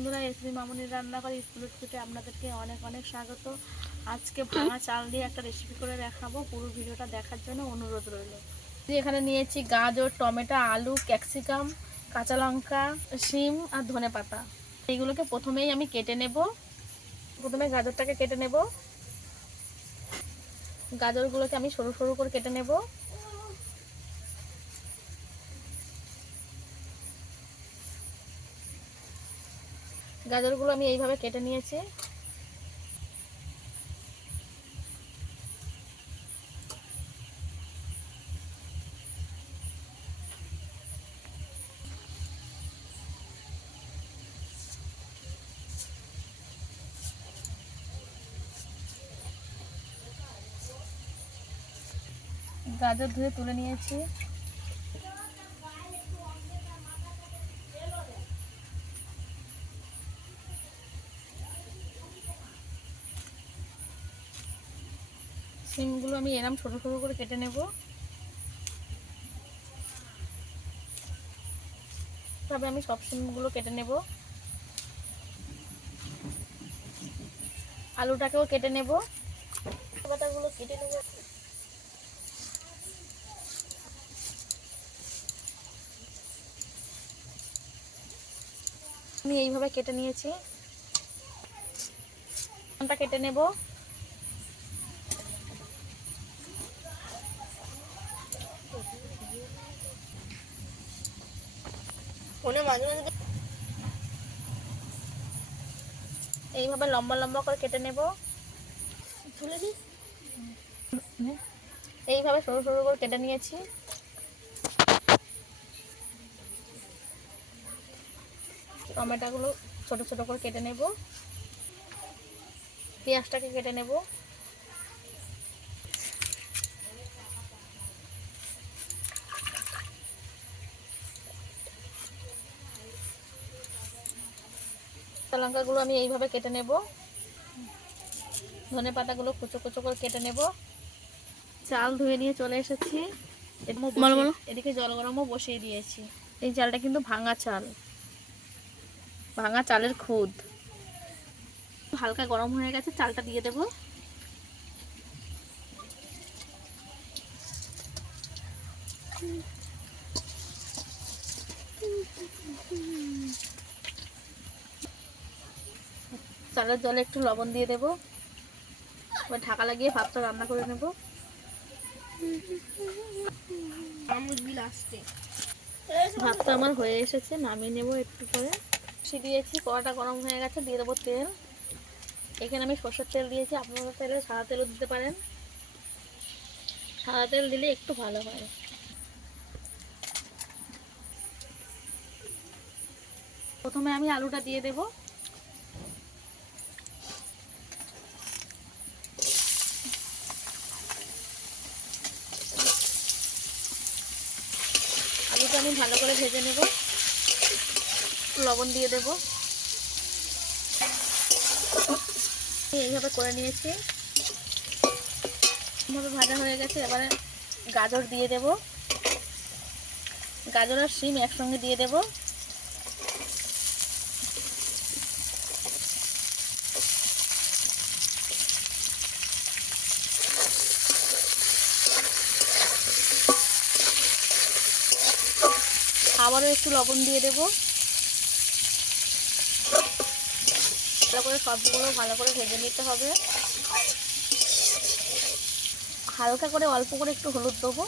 বন্ধুরা, এসবি মামুনির রান্নাঘর স্কুলের ছুটে আপনাদেরকে অনেক অনেক স্বাগত। আজকে ভাঙা চাল দিয়ে একটা রেসিপি করে দেখাবো। পুরো ভিডিওটা দেখার জন্য অনুরোধ রইল। এখানে নিয়েছি গাজর, টমেটো, আলু, ক্যাপসিকাম, কাঁচা লঙ্কা, শিম আর ধনে পাতা। এইগুলোকে প্রথমেই আমি কেটে নেব। প্রথমে গাজরটাকে কেটে নেব। গাজরগুলোকে আমি সরু সরু করে কেটে নেব। গাজরগুলো আমি এইভাবে কেটে নিয়েছি। গাজর ধুয়ে তুলে নিয়েছি সিমগুলো আমি এরম ছোট ছোট করে কেটে নেব। তবে আমি সব সিমগুলো কেটে নেব। আলুটাকেও কেটে নেব। পাতাগুলো কেটে নেব। আমি এইভাবে কেটে নিয়েছি। কেটে নেব। ফোনে মাঝে মাঝে এইভাবে লম্বা লম্বা করে কেটে নেব। তুলে দিস। এইভাবে সরু সরু করে কেটে নিয়েছি। টমেটোগুলো ছোট ছোট করে কেটে নেব। পেঁয়াজটাকে কেটে নেব। লঙ্কাগুলো আমি এইভাবে কেটে নেব। ধনে পাতাগুলো কুচো কুচো করে কেটে নেব। চাল ধুয়ে নিয়ে চলে এসেছি। এদিকে জল গরমও বসিয়ে দিয়েছি। এই চালটা কিন্তু ভাঙা চাল। ভাঙা চালের খুদ। হালকা গরম হয়ে গেছে চালটা দিয়ে দেব। চালের জলে একটু লবণ দিয়ে দেবো। এবার ঢাকা লাগিয়ে ভাতটা রান্না করে নেব। ভাতটা আমার হয়ে এসেছে, নামিয়ে নেব একটু করে দিয়েছি কড়াটা গরম হয়ে গেছে, দিয়ে দেবো তেল। এখানে আমি সর্ষের তেল দিয়েছি, আপনারা তেলে সাদা তেলও দিতে পারেন। সাদা তেল দিলে একটু ভালো হয়। প্রথমে আমি আলুটা দিয়ে দেব আলুটা আমি ভালো করে ভেজে নেব। লবণ দিয়ে দেব। এইভাবে করে নিয়েছি। এইভাবে ভাজা হয়ে গেছে, এবারে গাজর দিয়ে দেব। গাজর আর শিম একসঙ্গে দিয়ে দেব। আবারও একটু লবণ দিয়ে দেব। ভালো করে সবগুলো ভালো করে ভেজে নিতে হবে। হালকা করে অল্প করে একটু হলুদ দেবো।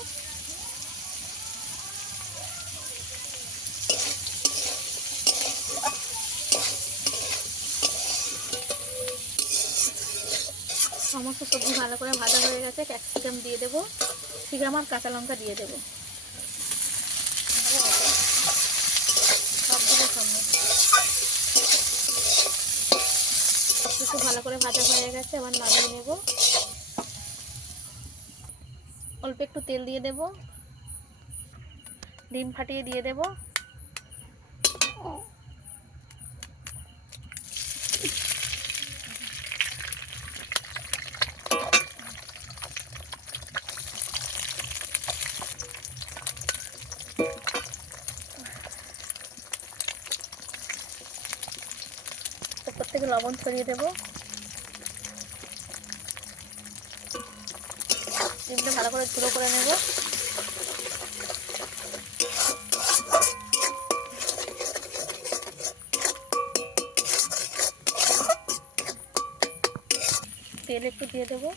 সমস্ত সবজি ভালো করে ভাজা হয়ে গেছে ক্যাপসিকাম দিয়ে দেবো। ক্যাপসিকাম আর কাঁচা লঙ্কা দিয়ে দেবো সবগুলো সঙ্গে সব কিছু ভালো করে ভাজা হয়ে গেছে, এবার নামিয়ে নেব। অল্প একটু তেল দিয়ে দেব। ডিম ফাটিয়ে দিয়ে দেব। লবণ ছড়িয়ে দেবো। ডিমটা ভালো করে ঝুড়ো করে নেব। তেল একটু দিয়ে দেবো।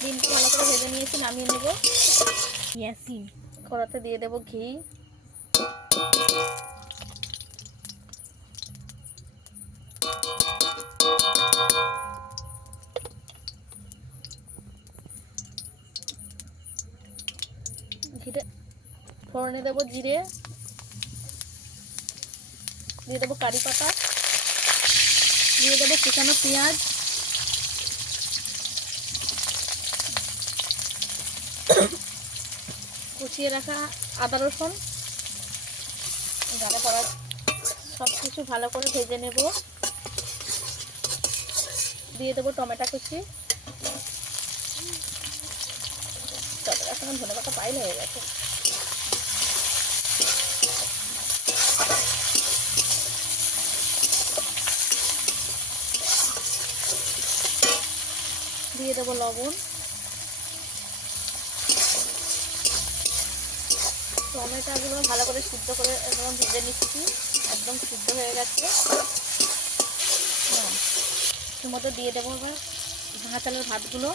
ডিমটা ভালো করে ভেজে নিয়েছি নামিয়ে নেব। ইয়াসিন। কড়াতে দিয়ে দেবো ঘি। ফোড়নে দেবো জিরে, দিয়ে দেবো কারি পাতা, দিয়ে দেবো কুচানো পেঁয়াজ, কুচিয়ে রাখা আদা রসুন সব কিছু ভালো করে ভেজে নেব। দিয়ে দেবো টমেটো কুচি। টমেটোর সঙ্গে ধনে পাতা পাইল হয়ে গেছে। দিয়ে দেবো লবণ। টমেটোগুলো ভালো করে সিদ্ধ করে একদম ভেজে নিচ্ছি। একদম সিদ্ধ হয়ে গেছে। হ্যাঁ। এর দিয়ে দেবো এবার ভাঙা চালের ভাতগুলো।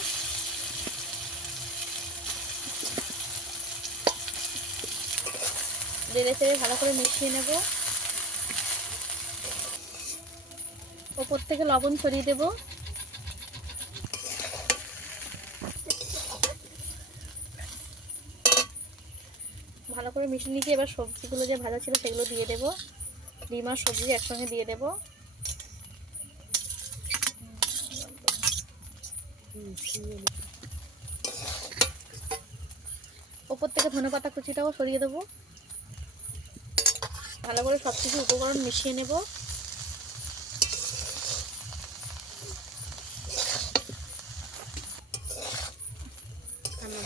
দেড়ে চেড়ে ভালো করে মিশিয়ে নেব। ওপর থেকে লবণ ছড়িয়ে দেবো। ভালো করে মিশিয়ে নিয়েছি। এবার সবজিগুলো যে ভাজা ছিল সেগুলো দিয়ে দেবো। ডিম আর সবজি একসঙ্গে দিয়ে দেবো। ওপর থেকে ধনে পাতা কুচিটাও সরিয়ে দেবো। ভালো করে সব কিছু উপকরণ মিশিয়ে নেব।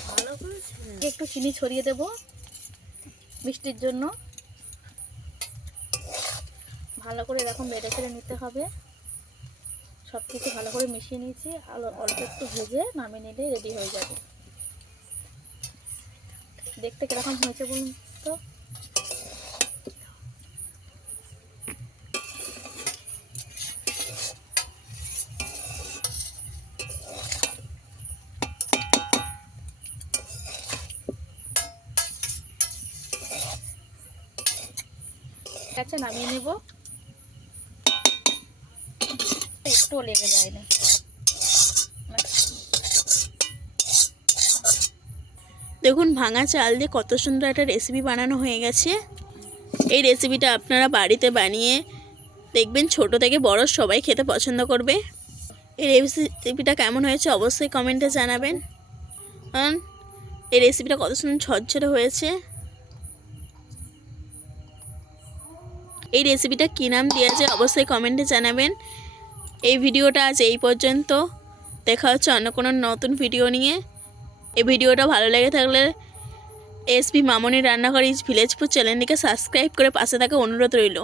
ভালো করে একটু চিনি ছড়িয়ে দেব। মিষ্টির জন্য। ভালো করে এরকম বেড়ে ফেলে নিতে হবে। সব কিছু ভালো করে মিশিয়ে নিয়েছি। আলো অল্প একটু ভেজে নামিয়ে নিলে রেডি হয়ে যাবে। দেখতে কীরকম হয়েছে বলুন তো? নামিয়ে নেব। একটুও লেগে যায় না। দেখুন, ভাঙা চাল দিয়ে কত সুন্দর একটা রেসিপি বানানো হয়ে গেছে। এই রেসিপিটা আপনারা বাড়িতে বানিয়ে দেখবেন, ছোট থেকে বড় সবাই খেতে পছন্দ করবে। এই রেসিপিটা কেমন হয়েছে অবশ্যই কমেন্টে জানাবেন। কারণ এই রেসিপিটা কত সুন্দর ঝরঝরে হয়েছে। এই রেসিপিটা কী নাম দিয়েছে অবশ্যই কমেন্টে জানাবেন। এই ভিডিওটা আজ এই পর্যন্ত। দেখা হচ্ছে অন্য কোনো নতুন ভিডিও নিয়ে। এই ভিডিওটা ভালো লেগে থাকলে এসপি মামনি রান্নাঘর ইজ ভিলেজপুর চ্যানেলটিকে সাবস্ক্রাইব করে পাশে থাকা অনুরোধ রইল।